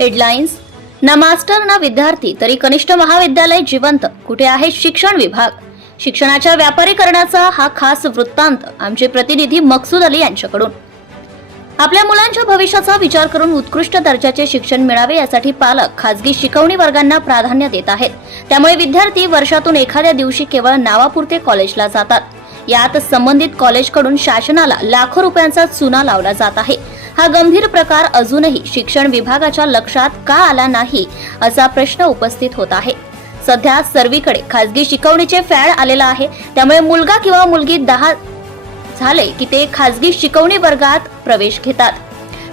Headlines ना master ना विद्यार्थी तरी कनिष्ठ महाविद्यालय जिवंत कुठे आहे शिक्षण विभाग शिक्षणाच्या व्यापारीकरणाचा हा खास वृत्तांत आमचे प्रतिनिधी मकसूद अली यांच्याकडून आपल्या मुलांच्या भविष्याचा विचार करून उत्कृष्ट दर्जाचे शिक्षण मिळावे यासाठी पालक खासगी शिकवणी वर्गांना प्राधान्य देत आहेत त्यामुळे विद्यार्थी वर्षातून एखाद्या दिवशी केवळ नावापुरते कॉलेजला जातात यात संबंधित कॉलेजकडून शासनाला लाखो रुपयांचा चुना लावला जात आहे हा गंभीर प्रकार अजूनही शिक्षण विभागाच्या लक्षात का आला नाही असा प्रश्न उपस्थित होत आहे. सध्या सर्वीकडे खासगी शिकवणीचे फॅड आलेला आहे. त्यामुळे मुलगा किंवा मुलगी दहा झाले की ते खासगी शिकवणी वर्गात प्रवेश घेतात.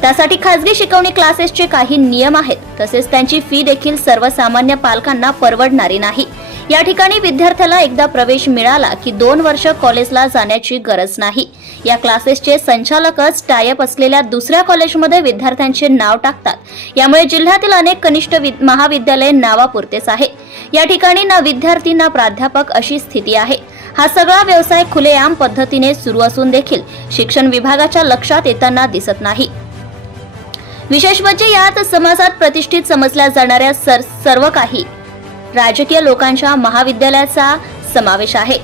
त्यासाठी खासगी शिकवणी क्लासेसचे काही नियम आहेत. तसेच त्यांची फी देखील सर्वसामान्य पालकांना परवडणारी नाही. या ठिकाणी विद्यार्थ्याला एकदा प्रवेश मिळाला की दोन वर्ष कॉलेजला जाण्याची गरज नाही. या क्लासेसचे संचालकच टायअप असलेल्या दुसऱ्या कॉलेजमध्ये विद्यार्थ्यांचे नाव टाकतात. यामुळे जिल्ह्यातील अनेक कनिष्ठ विद- महाविद्यालये नावापुरतेच आहे. या ठिकाणी ना विद्यार्थी ना प्राध्यापक अशी स्थिती आहे. हा सगळा व्यवसाय खुलेआम पद्धतीने सुरू असून देखील शिक्षण विभागाच्या लक्षात येताना दिसत नाही. विशेष म्हणजे यात समाजात प्रतिष्ठित समजल्या जाणाऱ्या सर सर्व काही राजकीय लोकांच्या महाविद्यालयाचा समावेश आहे.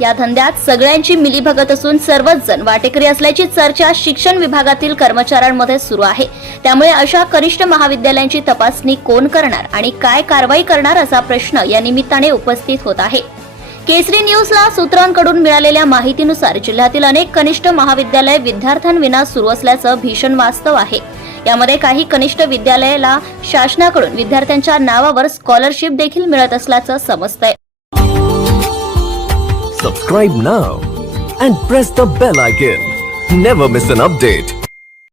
या धंद्यात सगळ्यांची मिलीभगत असून सर्वच जण वाटेकरी असल्याची चर्चा शिक्षण विभागातील कर्मचाऱ्यांमध्ये सुरू आहे. त्यामुळे अशा कनिष्ठ महाविद्यालयांची तपासणी कोण करणार आणि काय कारवाई करणार असा प्रश्न या निमित्ताने उपस्थित होत आहे. केसरी न्यूजला सूत्रांकडून मिळालेल्या माहितीनुसार जिल्ह्यातील अनेक कनिष्ठ महाविद्यालय विद्यार्थ्यांविना सुरू असल्याचं भीषण वास्तव आहे. यामध्ये काही कनिष्ठ विद्यालयाला शासनाकडून विद्यार्थ्यांच्या नावावर स्कॉलरशिप देखील मिळत असल्याचं समजतंय. Subscribe now and press the bell icon never miss an update